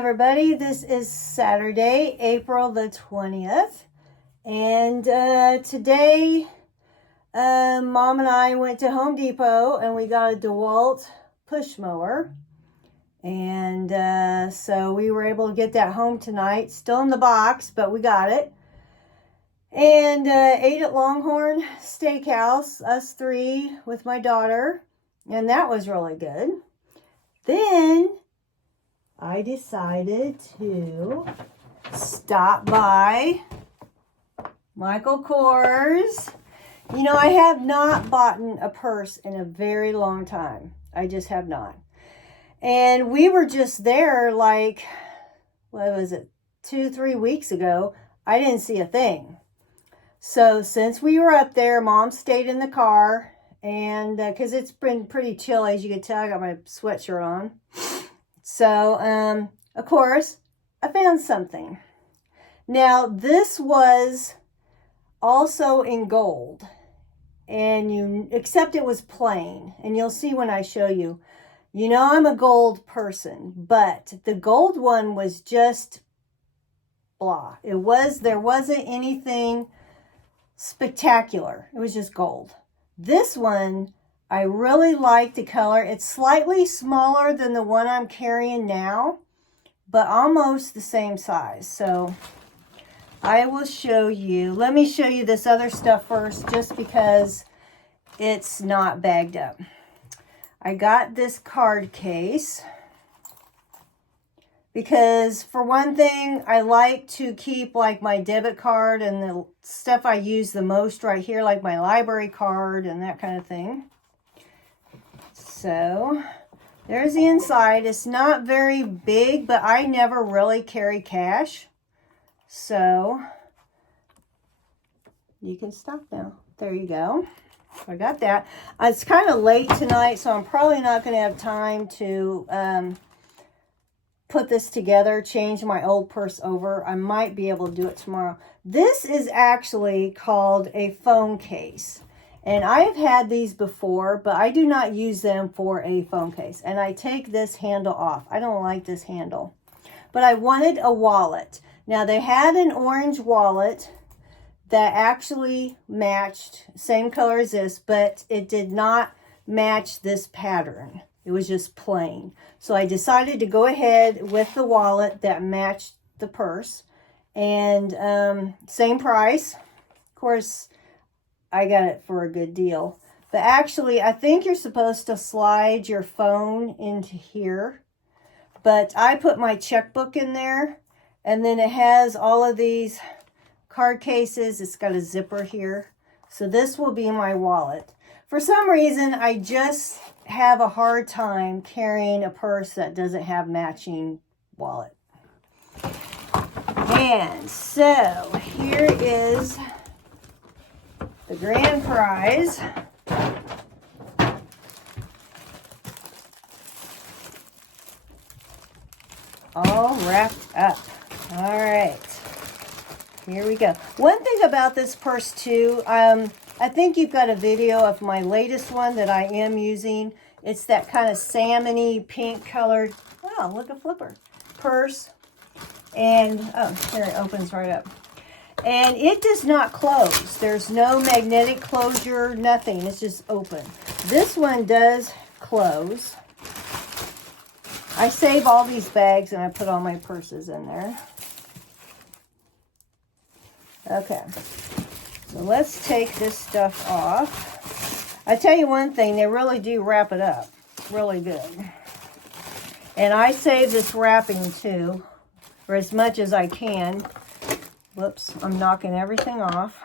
everybody. This is Saturday, April the 20th. And today, Mom and I went to Home Depot and we got a DeWalt push mower. And so we were able to get that home tonight. Still in the box, but we got it. And ate at Longhorn Steakhouse, us three with my daughter. And that was really good. Then I decided to stop by Michael Kors. You know, I have not bought a purse in a very long time. I just have not. And we were just there like, what was it, 2-3 weeks ago. I didn't see a thing. So since we were up there, Mom stayed in the car. And because it's been pretty chilly, as you can tell, I got my sweatshirt on. So, of course, I found something. Now, this was also in gold. Except it was plain. And you'll see when I show you. You know I'm a gold person. But the gold one was just blah. There wasn't anything spectacular. It was just gold. This one, I really like the color. It's slightly smaller than the one I'm carrying now, but almost the same size. So I will show you. Let me show you this other stuff first, just because it's not bagged up. I got this card case because, for one thing, I like to keep like my debit card and the stuff I use the most right here, like my library card and that kind of thing. So there's the inside. It's not very big, but I never really carry cash. So you can stop now. There you go. I got that. It's kind of late tonight, so I'm probably not going to have time to put this together, change my old purse over. I might be able to do it tomorrow. This is actually called a phone case. And I have had these before, but I do not use them for a phone case. And I take this handle off. I don't like this handle. But I wanted a wallet. Now, they had an orange wallet that actually matched, same color as this, but it did not match this pattern. It was just plain. So I decided to go ahead with the wallet that matched the purse. And same price. Of course, I got it for a good deal. But actually, I think you're supposed to slide your phone into here. But I put my checkbook in there. And then it has all of these card cases. It's got a zipper here. So this will be my wallet. For some reason, I just have a hard time carrying a purse that doesn't have matching wallet. And so here is the grand prize. All wrapped up. All right. Here we go. One thing about this purse too, I think you've got a video of my latest one that I am using. It's that kind of salmon-y pink colored, oh, look, a flipper purse. And, oh, here it opens right up. And it does not close. There's no magnetic closure, nothing. It's just open. This one does close. I save all these bags and I put all my purses in there. Okay. So let's take this stuff off. I tell you one thing, they really do wrap it up really good. And I save this wrapping too, for as much as I can. Whoops, I'm knocking everything off.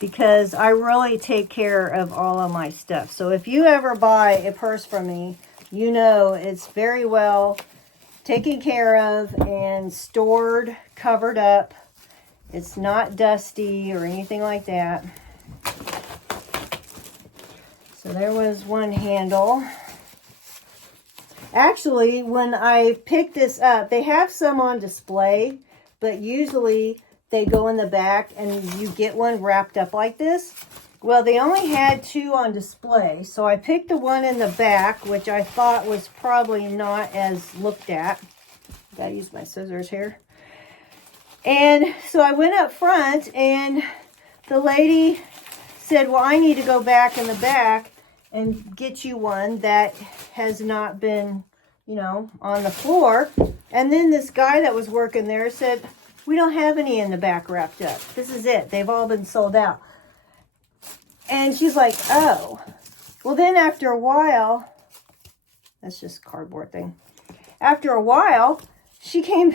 Because I really take care of all of my stuff. So if you ever buy a purse from me, you know it's very well taken care of and stored, covered up. It's not dusty or anything like that. So there was one handle. Actually, when I picked this up, they have some on display, but usually they go in the back and you get one wrapped up like this. Well, they only had 2 on display, so I picked the one in the back, which I thought was probably not as looked at. Gotta use my scissors here. And so I went up front, and the lady said, well, I need to go back in the back and get you one that has not been, you know, on the floor. And then this guy that was working there said, we don't have any in the back wrapped up. This is it. They've all been sold out. And she's like, oh. Well, then after a while, that's just cardboard thing. After a while, he came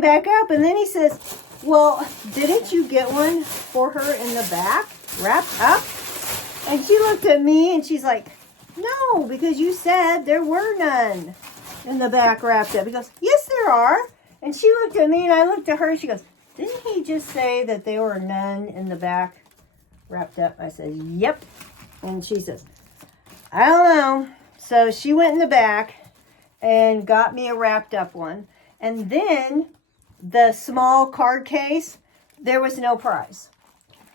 back up, and then he says, well, didn't you get one for her in the back, wrapped up? And she looked at me, and she's like, no, because you said there were none in the back wrapped up. He goes, yes, there are. And she looked at me, and I looked at her, and she goes, didn't he just say that there were none in the back wrapped up? I said, yep. And she says, I don't know. So she went in the back and got me a wrapped up one. And then the small card case, there was no price.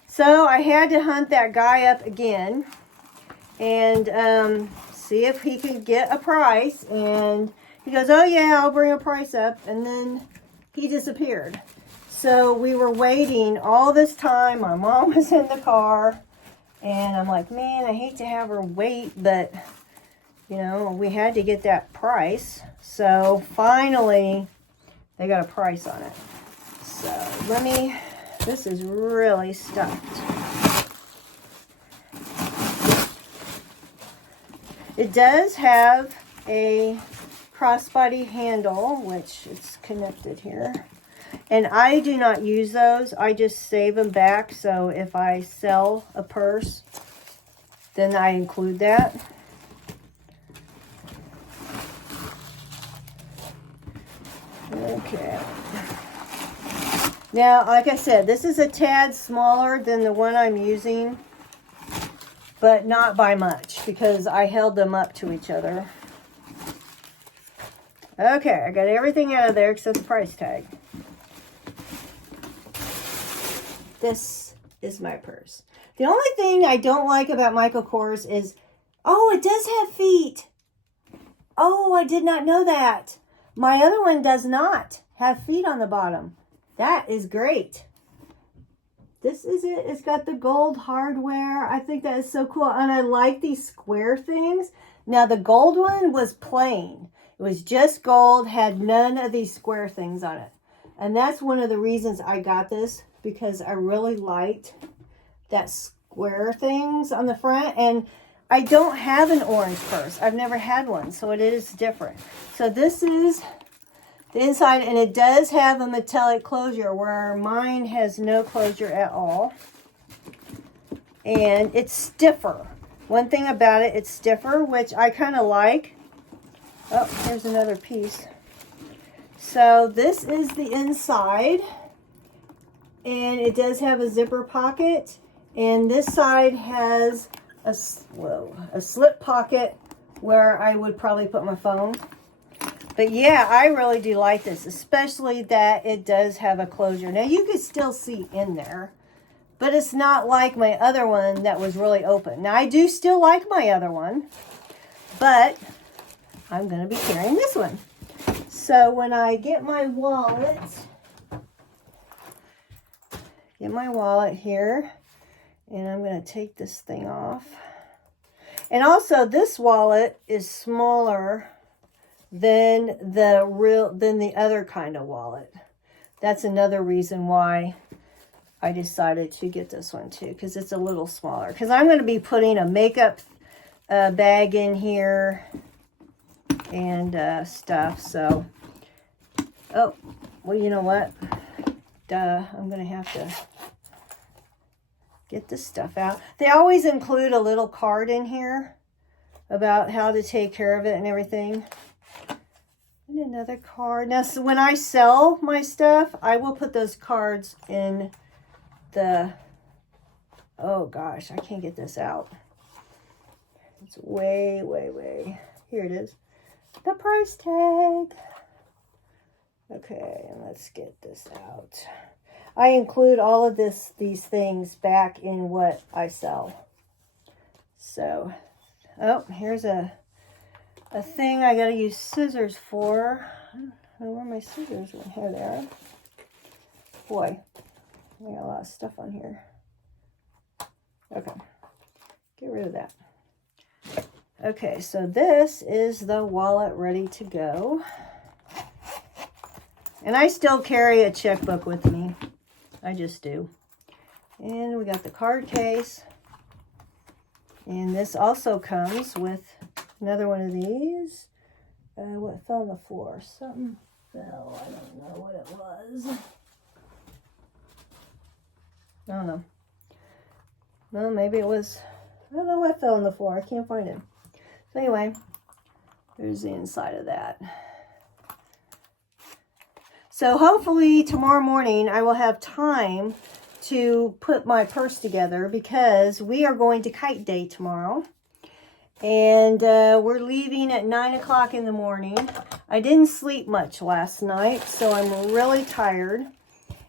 So I had to hunt that guy up again and see if he could get a price. And he goes, oh yeah, I'll bring a price up. And then he disappeared. So we were waiting all this time. My mom was in the car. And I'm like, man, I hate to have her wait, but, you know, we had to get that price. So finally, they got a price on it. So this is really stuffed. It does have a crossbody handle, which is connected here. And I do not use those. I just save them back. So if I sell a purse, then I include that. Okay. Now, like I said, this is a tad smaller than the one I'm using, but not by much because I held them up to each other. Okay, I got everything out of there except the price tag. This is my purse. The only thing I don't like about Michael Kors is, oh, it does have feet. Oh, I did not know that. My other one does not have feet on the bottom. That is great. This is it. It's got the gold hardware. I think that is so cool. And I like these square things. Now, the gold one was plain. It was just gold, had none of these square things on it. And that's one of the reasons I got this, because I really liked that square things on the front. And I don't have an orange purse. I've never had one, so it is different. So this is the inside, and it does have a metallic closure where mine has no closure at all. And it's stiffer. One thing about it, it's stiffer, which I kind of like. Oh, here's another piece. So this is the inside, and it does have a zipper pocket, and this side has a slip pocket where I would probably put my phone. But yeah, I really do like this, especially that it does have a closure. Now you can still see in there, but it's not like my other one that was really open. Now I do still like my other one, but I'm going to be carrying this one. So when I get my wallet here, and I'm going to take this thing off. And also this wallet is smaller than the other kind of wallet. That's another reason why I decided to get this one too, because it's a little smaller. Because I'm going to be putting a makeup bag in here and stuff. So, oh, well, you know what? I'm going to have to get this stuff out. They always include a little card in here about how to take care of it and everything. And another card. Now, so when I sell my stuff, I will put those cards in the, oh gosh, I can't get this out. It's way, way, way. Here it is. The price tag. Okay, and let's get this out. I include all of these things back in what I sell. So, oh, here's a thing I gotta use scissors for. Oh, where my scissors went. Here they are. Boy, I got a lot of stuff on here. Okay, get rid of that. Okay, so this is the wallet ready to go. And I still carry a checkbook with me. I just do. And we got the card case. And this also comes with another one of these. What fell on the floor? Something fell. I don't know what it was. I don't know. Well, maybe it was, I don't know what fell on the floor. I can't find it. So anyway, there's the inside of that. So hopefully tomorrow morning I will have time to put my purse together because we are going to kite day tomorrow. And we're leaving at 9 o'clock in the morning. I didn't sleep much last night, so I'm really tired.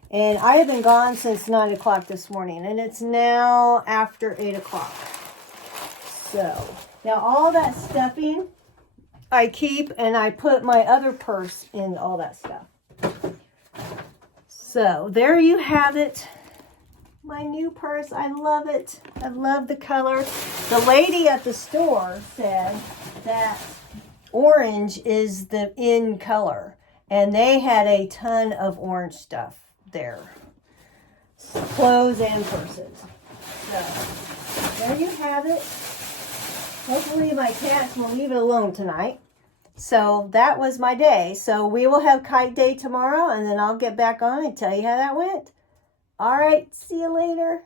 And I have been gone since 9 o'clock this morning, and it's now after 8 o'clock. So, now all that stuffing I keep, and I put my other purse in all that stuff. So, there you have it. My new purse. I love it. I love the color. The lady at the store said that orange is the in color. And they had a ton of orange stuff there. Clothes and purses. So, there you have it. Hopefully my cats will leave it alone tonight. So, that was my day. So, we will have kite day tomorrow. And then I'll get back on and tell you how that went. All right, see you later.